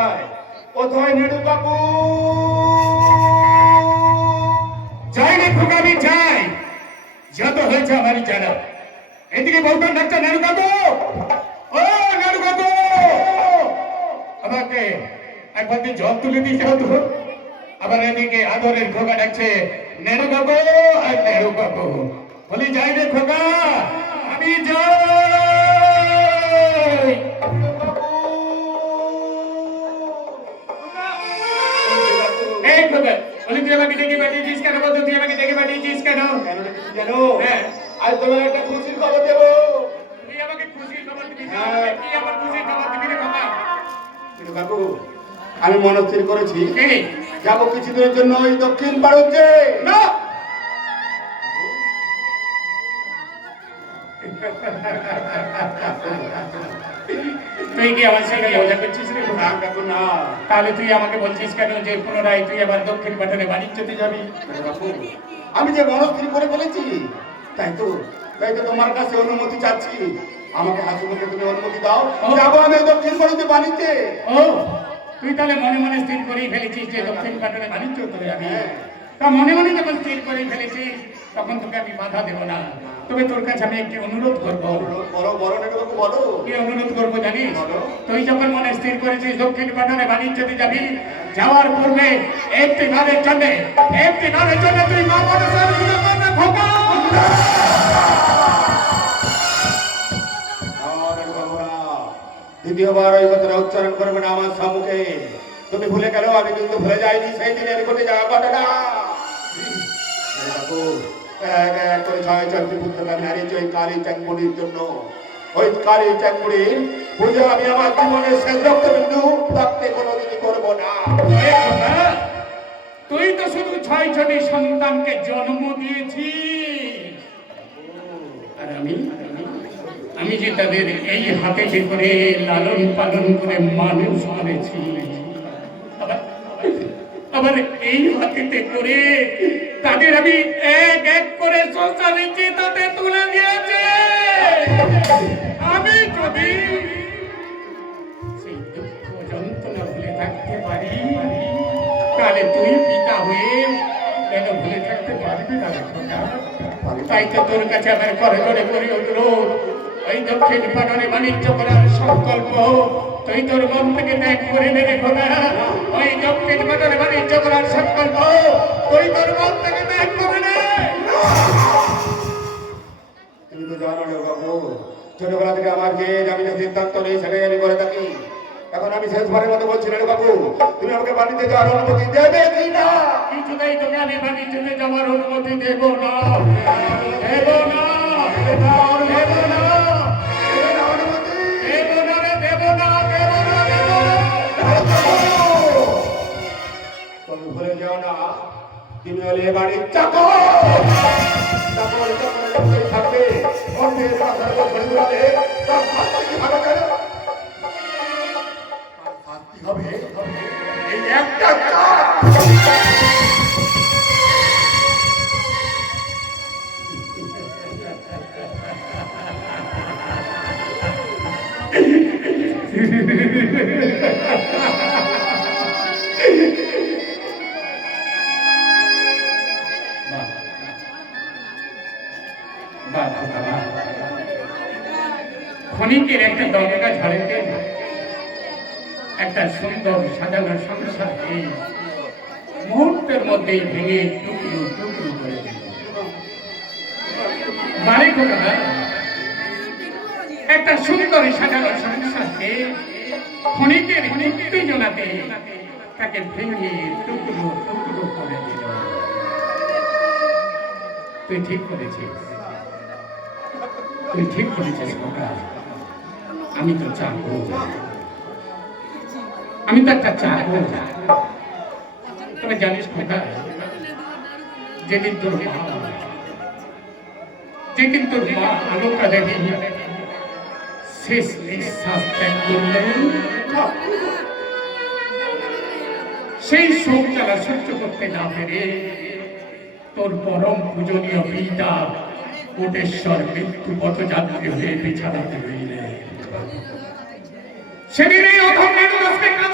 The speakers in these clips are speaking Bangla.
কোথায় কোথায় নেড়ু বাবু যাই রে খোকা আমি যাই। যত হয়েছে আমারই জানা এদিকে বলতাম ডাক্তার নেড়ু কাকু? ও, নেড়ু কাকু! আমাকে একবার তুই জল তুলে দিতে হতো আবার এদিকে আদরের খোকা ডাকছে, নেড়ু কাকু, আর নেড়ু কাকু। বলি যাই রে খোকা। তোমার একটা খুশির খবর দেবো। তুই আমাকে খুশির খবর দিবি হ্যাঁ। কি আমার খুশির খবর দিবি রে খোকা নেড়ু বাবু আমি মনস্থির করেছি। যাব কিছুদিনের জন্য ওই দক্ষিণ ভারতে না! তুই কি আমার সঙ্গে মজা করছিস রে না কাকু না। তাহলে তুই আমাকে বলছিস কেন যে পুনরায় তুই আবার দক্ষিণ পাঠানে বাণিজ্যতে যাবি? আমি যে মনস্থির করে ফেলেছি তাই তো। তাই তো তোমার কাছে অনুমতি চাচ্ছি। আমাকে হাসি মুখে তুমি অনুমতি দাও। যাব আমি দক্ষিণ ভারতে বাণিজ্যে। ও তুই তাহলে মনে মনে স্থির করেই ফেলেছিস যে দক্ষিণ বাণিজ্য করে যাবি হ্যাঁ। তা মনে মনে যখন স্থির করেই ফেলেছিস তখন তোকে আমি বাধা দেবো না। তবে তোর কাছে আমি একটি অনুরোধ করব। কি অনুরোধ করব জানিস। তুই যখন মনে স্থির করেছিস দক্ষিণ পাঠানে বাণিজ্যতে যাবি যাওয়ার পূর্বে একটি গানের জন্য একটি গানের জন্য তুই মা মনসার পুজো দ্বিতীয়বার ওই কথাটা উচ্চারণ করবে না আমার সম্মুখে। তুমি ভুলে গেল আমি কিন্তু ভুলে যাইনি, সেই দিনের ঘটে যাওয়া ঘটনা। এক এক করে ছয় ছয়টি পুত্র আমি হারিয়েছি ওই কালী চাঙ্গুড়ির জন্য। ওই কালী চাঙ্গুড়ির পুজো আমি আমার জীবনের শেষ রক্তবিন্দু থাকতে কোনোদিনই করব না। তো শুধু ছয় ছটি সন্তানকে জন্ম দিয়েছিস আর আমি আমি যে তাদের এই হাতে করে লালন পালন করে মানুষ করেছি, আবার এই হাতেতে করে তাদের আমি এক এক করে শ্মশানে চিতাতে তুলে দিয়েছি। আমি যদি সেই দুঃখ যন্ত্রণা ভুলে থাকতে পারি তাহলে তুই পিতা হয়ে কেন ভুলে থাকতে পারবি না তাই তো তোর কাছে আমার করে করে দক্ষিণ পাটনে বাণিজ্য করার সংকল্প তুই তোর মন থেকে ত্যাগ করে নেবে খোকা। ওই দক্ষিণ পাটনে বাণিজ্য করার সংকল্প তুই তোর মন থেকে ত্যাগ করে নে। তুমি তো জানো বাবু ছোটবেলা থেকে আমার যে যে সিদ্ধান্ত আমি করে থাকি। এখন আমি শেষবারের মতো বলছি রে বাবু তুমি আমাকে বাড়িতে যাওয়ার অনুমতি দেবে কি না? কিছুতেই তোকে আমি বাণিজ্যতে যাওয়ার অনুমতি দেব না। দেব না দেব না না তুমি ভুলে যাও তুমি হলে বাড়ির চাকর। চাকর থাকবে। অন্যের উপর ঘুরে একটা। ক্ষণিকের একটা দরজা ঝাড়েতে একটা সুন্দর সাজানো সংসারকে মুহূর্তের মধ্যেই ভেঙে টুকরো টুকরো করে দিল। কথা একটা সুন্দর সাজানো সংসারকে ক্ষণিকের উত্তেজনাতে তাকে ভেঙে টুকরো টুকরো করে দিল। তুই ঠিক করেছিস। তুই ঠিক করেছিস আমি তো চাকর। আমি তো একটা জানিস খোকা যেদিন তোর যেদিন তোর মা শেষ নিঃশ্বাস ত্যাগ করলেন সেই শোক জ্বালা সহ্য করতে না পেরে তোর পরম পূজনীয় পিতা কোটেশ্বর মৃত্যু পথযাত্রী হয়ে বিছানাতে রইলেন সেদিন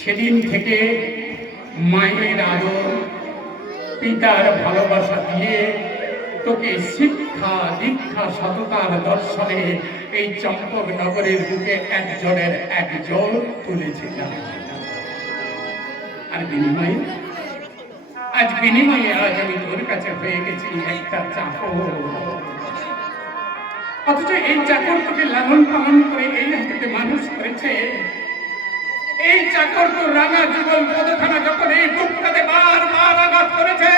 সেদিন থেকে মায়ের আদর, পিতার ভালোবাসা দিয়ে তোকে শিক্ষা, দীক্ষা, সততার দর্শনে এই চম্পক নগরের বুকে একজনের একজন তুলেছিলাম। আর বিনিময়ে, আজ বিনিময়ে আজ আমি তোর কাছে হয়ে গেছি একটা চাকর। অথচ এই চাকর তোকে লালন পালন করে এই হাতে মানুষ করেছে। এই চাকর তো রাঙা যুগল পদখানা যখন এই বুকটাতে বার বার আঘাত করেছে,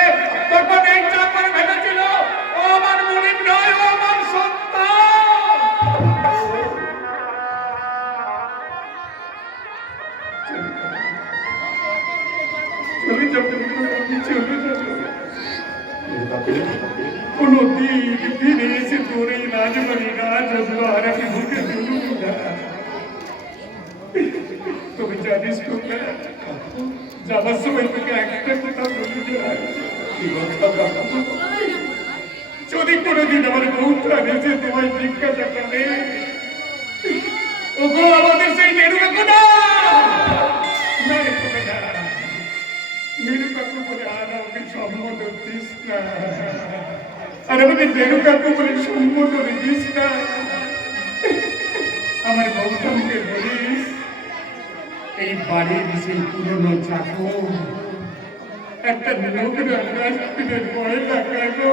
তখন এই চাকর ভেবেছিল যাবার সময় তোকে একটা? যদি কোনোদিন আমার বউটা এসে তোমায় জিজ্ঞাসা করে ওগো, আমাদের সেই মেরু কাকু না না রে তোকে না। মেরু কাকু বলে আর আমাকে সম্মত দিস না আর আমাকে বলে সম্মত দিস না আমার বউটাকে বলিস এই বাড়ির সেই পুরনো চাকর একটা লোকের রাজপীঠের ভয় লাগাবো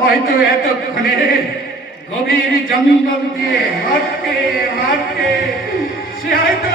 হয়তো এতক্ষণে গভীর জঙ্গল দিয়ে হাঁটতে হাঁটতে সে হয়তো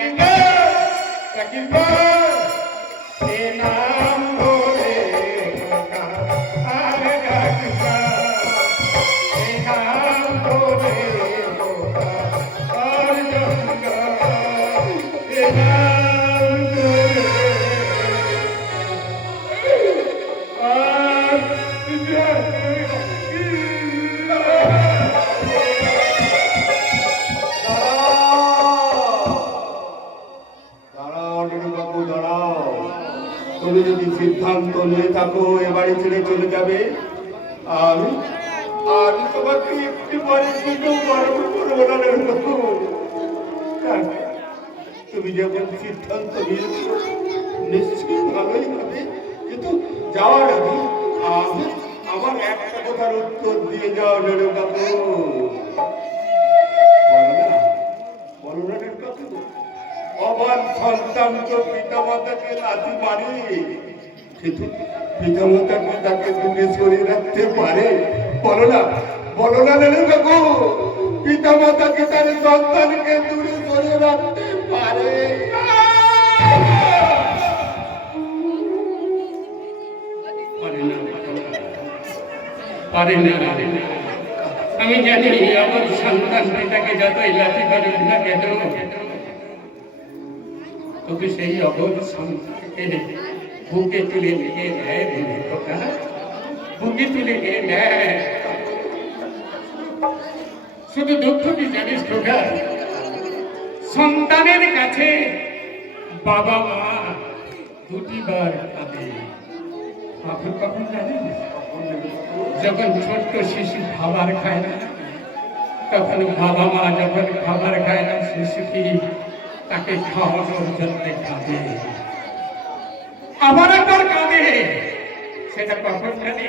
thank you Rocky Bird, and I. তুমি যদি সিদ্ধান্ত নিয়ে থাকো, এ বাড়ি ছেড়ে চলে যাবে। আমি আমি তোমাকে একটি বাড়ি থেকেও বারণ করব না তুমি যখন সিদ্ধান্ত নিয়েছো, নিশ্চিত ভালোই হবে। কিন্তু যাওয়ার আগে আমি আমার একটা কথার উত্তর দিয়ে যাও নরেন্দ্রবাবু বলো অবাক সন্তান তো পিতামাতাকে লাথি মারে। কিন্তু পিতামাতাকে তাকে দূরে সরিয়ে রাখতে পারে, বলো না বলো না নেনু কাকু, পিতামাতাকে তার সন্তানকে দূরে সরিয়ে রাখতে পারে পারে পারে আমি জানি আমার সন্তান পিতাকে যতই লাঠি পারুক না কেন তবে সেই অবধ সন্তানকে বুকে তুলে নিয়ে নেয় খোকা বুকে তুলে নিয়ে নেয় শুধু দুঃখ কি জানিস খোকা সন্তানের কাছে বাবা মা দুটি বার কাঁদে কখন কখন জানেন যখন ছোট্ট শিশু খাবার খায় না, তখন বাবা মা যখন খাবার খায় না, শিশুটি তাকে খাওয়ানোর জন্য কাঁদে আবার একবার কাঁদে সেটা কখন জানে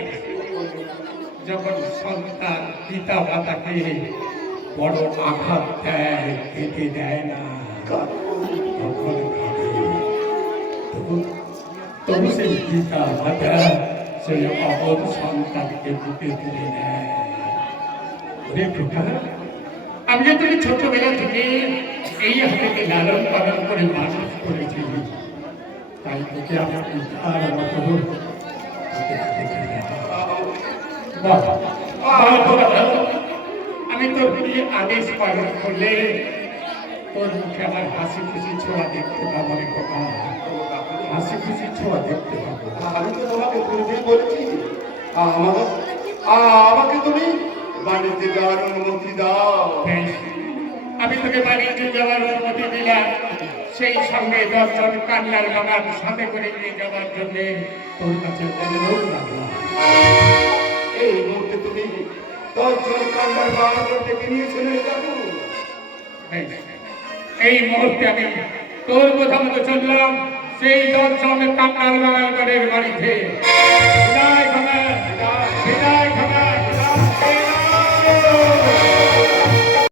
যখন সন্তান পিতা মাতাকে বড় আঘাত দেয়, কেটে দেয় না, তখন তবু- সেই পিতা মাতা সেই অবধ সন্তানকে বুকে তুলে নেয় আমি যে তুমি ছোটবেলা থেকে এই হাতে লালন পালন করে মানুষ করেছি তাই তোকে আমার। আমি তোর প্রতি আদেশ পালন করলে তোর মুখে আমার হাসি খুশি ছোঁয়া দেখতে পাবো। হাসি খুশি ছোঁয়া দেখতে পাবো। আমি তো তোমাকে পূর্বেই বলেছি আমাকে তুমি বাণিজ্যে যাওয়ার অনুমতি দাও। আমি তোকে বাড়িতে যাওয়ার অনুমতি দিলাম। সেই সঙ্গে দশজন কান্নার বাবার সাথে করে নিয়ে যাওয়ার জন্য তোর কাছে এই মুহূর্তে তুমি দশজন কান্নার বাবার নিয়ে চলে এই মুহূর্তে আমি তোর কথা মতো চললাম সেই দর্শন কান্নার বাগানের বাড়িতে। বিদায় খানা বিদায়